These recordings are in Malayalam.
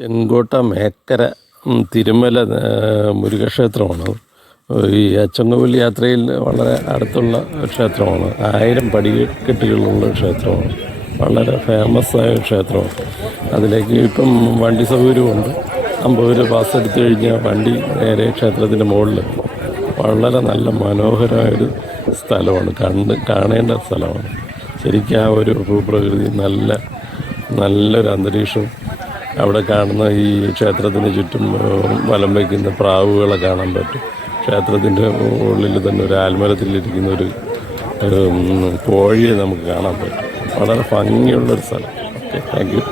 ചെങ്കോട്ട മേക്കര തിരുമല മുരുകക്ഷേത്രമാണ്. ഈ അച്ചൻകോവിൽ യാത്രയിൽ വളരെ അടുത്തുള്ള ക്ഷേത്രമാണ്. 1000 പടിക്കെട്ടുകളുള്ള ക്ഷേത്രമാണ്. വളരെ ഫേമസായ ക്ഷേത്രമാണ്. അതിലേക്ക് ഇപ്പം വണ്ടി സൗകര്യമുണ്ട്. 50 രൂപ പാസ് എടുത്തു കഴിഞ്ഞാൽ വണ്ടി നേരെ ക്ഷേത്രത്തിൻ്റെ മുകളിലെത്തും. വളരെ നല്ല മനോഹരമായൊരു സ്ഥലമാണ്. കാണേണ്ട സ്ഥലമാണ്. ശരിക്കും ആ ഒരു ഭൂപ്രകൃതി നല്ലൊരു അന്തരീക്ഷവും അവിടെ കാണുന്ന ഈ ക്ഷേത്രത്തിന് ചുറ്റും വലം വയ്ക്കുന്ന പ്രാവുകളെ കാണാൻ പറ്റും. ക്ഷേത്രത്തിൻ്റെ ഉള്ളിൽ തന്നെ ഒരു ആൽമരത്തിലിരിക്കുന്ന ഒരു കോഴിയെ നമുക്ക് കാണാൻ പറ്റും. വളരെ ഭംഗിയുള്ളൊരു സ്ഥലം. Okay, thank you.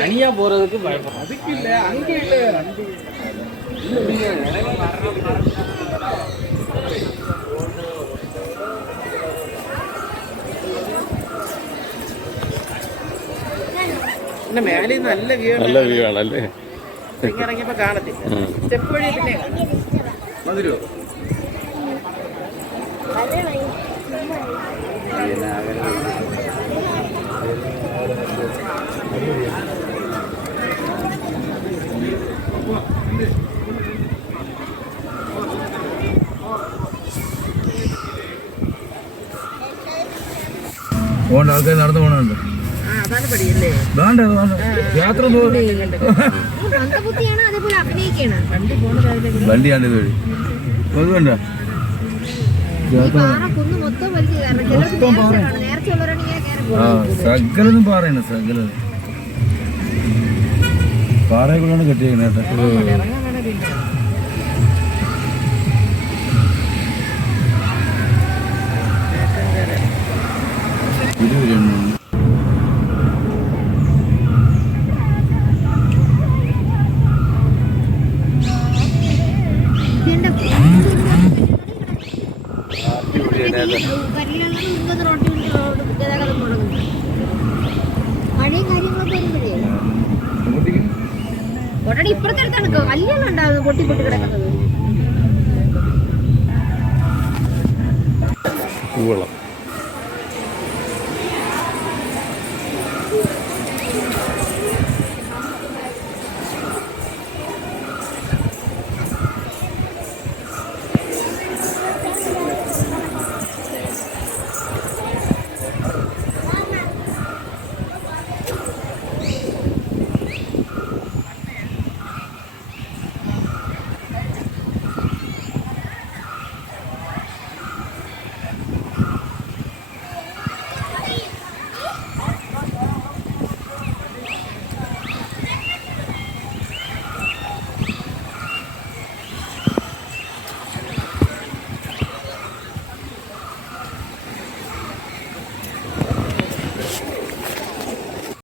தனியா போறதுக்கு பயப்படுறோம். அதுக்கு இல்ல, அங்க இல்ல. പിന്നെ മേലെ നല്ല വ്യൂ ആണല്ലേ. ഇറങ്ങിയപ്പോ കാണത്തില്ല. സ്റ്റെപ്പ് വഴി പിന്നെ മധുരോ പോകണ്ട ആൾക്കാർ നടന്നു പോകണുണ്ട്. വണ്ടിയാണ് ഇത് വഴി വേണ്ട സകലതും പാറയാണ്. സകലത് പാറയെ കൂടെയാണ് കെട്ടിയേക്കുന്നത് കേട്ടോ. ഇപ്പുറത്തെടുത്താണ് കല്യാണം ഉണ്ടാവുന്നത്, പൊട്ടി കിടക്കുന്നത്.